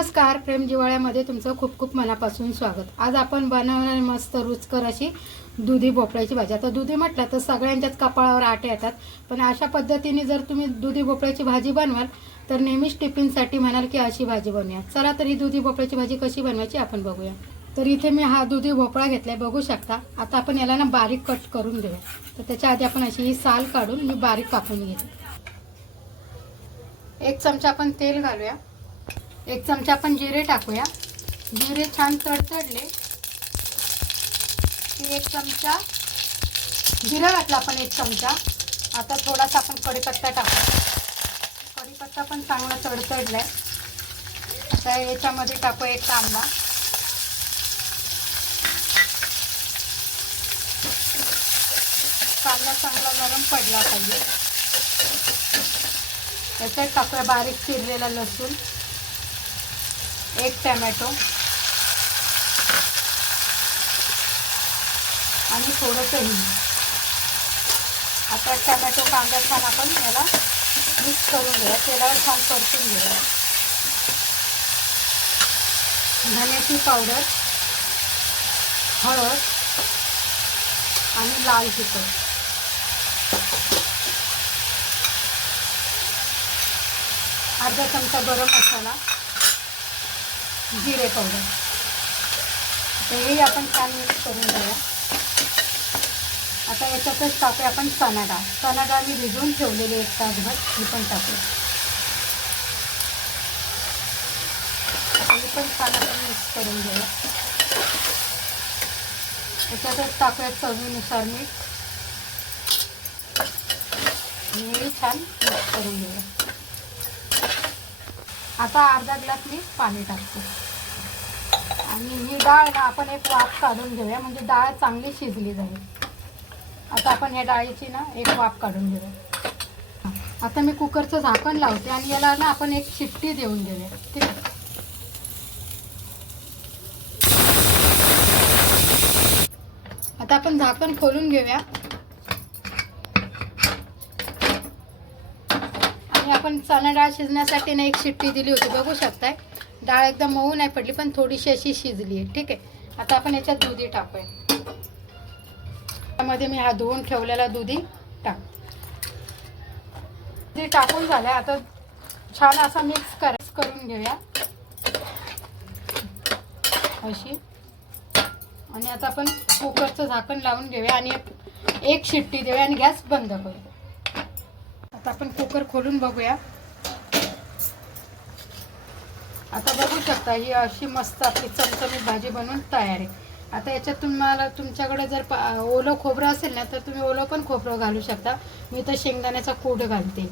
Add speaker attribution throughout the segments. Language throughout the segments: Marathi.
Speaker 1: नमस्कार प्रेम जिवाळ्यामध्ये तुमचं खूप खूप मनापासून स्वागत. आज आपण बनवणार मस्त रुचकर अशी दुधी भोपळ्याची भाजी. आता दुधी म्हटलं तर सगळ्यांच्याच कपाळावर आटे येतात पण अशा पद्धतीने जर तुम्ही दुधी भोपळ्याची भाजी बनवाल तर नेहमीच टिफिनसाठी म्हणाल की अशी भाजी बनवूया. चला तर ही दुधी भोपळ्याची भाजी कशी बनवायची आपण बघूया. तर इथे मी हा दुधी भोपळा घेतलाय बघू शकता. आता आपण याला ना बारीक कट करून देऊया तर त्याच्या आधी आपण अशी ही साल काढून मी बारीक कापून घेते. एक चमचा आपण तेल घालूया. एक चमचा आपण जिरे टाकूया. जिरे छान तडतडले. की एक चमचा. जिरा घातला आपण एक चमचा. आता थोडासा आपण कढीपत्ता टाकू कढीपत्ता पण चांगला तडतडलाय. आता याच्यामध्ये टाकू एक कांदा. कांदा चांगला नरम पडला पाहिजे. याच्यात टाकूया बारीक चिरलेला लसूण. एक टमॅटो. आणि थोडंसं हिंग आता टमॅटो कांदा छान आपण याला मिक्स करून घेऊया. तेलावर छान परतून घेऊया. धण्याची पावडर हळद आणि लाल तिखट. अर्धा चमचा गरम मसाला. जिरे पावडर. हेही आपण छान मिक्स करून घेऊया. आता याच्यातच टाकूया आपण चणा. डाळ चणा डाळ मी भिजवून ठेवलेली एक तासभर ही पण टाकूया. ही पण छान आपण मिक्स करून घेऊया. याच्यातच टाकूया चवीनुसार मीठ. आणि हेही छान मिक्स करून घेऊया. आता अर्धा ग्लास मी पाणी टाकते. आणि ही डाळ ना आपण एक वाफ काढून घेऊया म्हणजे डाळ चांगली शिजली जाईल आता आपण या डाळीची ना एक वाफ काढून घेऊया. आता मी कुकरचं झाकण लावते आणि याला ना आपण एक शिट्टी देऊन घेऊया ठीक आहे? आता आपण झाकण खोलून घेऊया. आणि आपण चणा डाळ शिजण्यासाठी ना एक शिट्टी दिली होती. बघू शकताय. डाळ एकदम मऊ नाही पडली पण थोडीशी अशी शिजली आहे. ठीक आहे. आता आपण याच्यात दुधी टाकूया. त्यामध्ये मी हा धुवून ठेवलेला दुधी टाक. दुधी टाकून झालाय आता छान असा मिक्स कर. करून घेऊया. अशी. आणि आता आपण कुकरचं झाकण लावून घेऊया आणि एक शिट्टी देऊया आणि गॅस बंद करूया. आता आपण कुकर खोलून बघूया. आता बघू शकता ही अशी मस्त आपली चमचमीत भाजी बनवून तयार आहे. आता याच्यात तुम्हाला तुमच्याकडे जर ओलं खोबरं असेल ना तर तुम्ही ओलं पण खोबरं घालू शकता. मी तर शेंगदाण्याचा कूट घालते.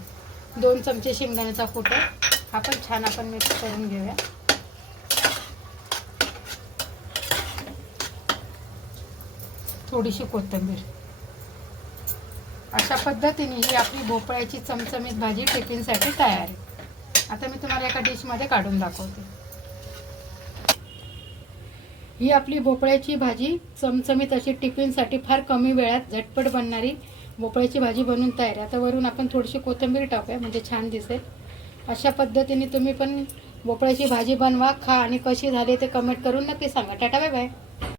Speaker 1: दोन चमचे शेंगदाण्याचा कूट. आपण हा पण छान आपण मिक्स करून घेऊया. थोडीशी कोथिंबीर. अशा पद्धतीने ही आपली भोपळ्याची चमचमीत भाजी टिफिनसाठी तयार आहे. आता मी तुम्हाला एका डिशमध्ये काढून दाखवते. ही आपली भोपळ्याची भाजी चमचमीत अशी टिफिनसाठी फार कमी वेळात झटपट बनणारी भोपळ्याची भाजी बनवून तयार आहे. आता वरून आपण थोडीशी कोथिंबीर टाकूया म्हणजे छान दिसेल. अशा पद्धतीने तुम्ही पण भोपळ्याची भाजी बनवा खा आणि कशी झाली ते कमेंट करून नक्की सांगा. Tata bye bye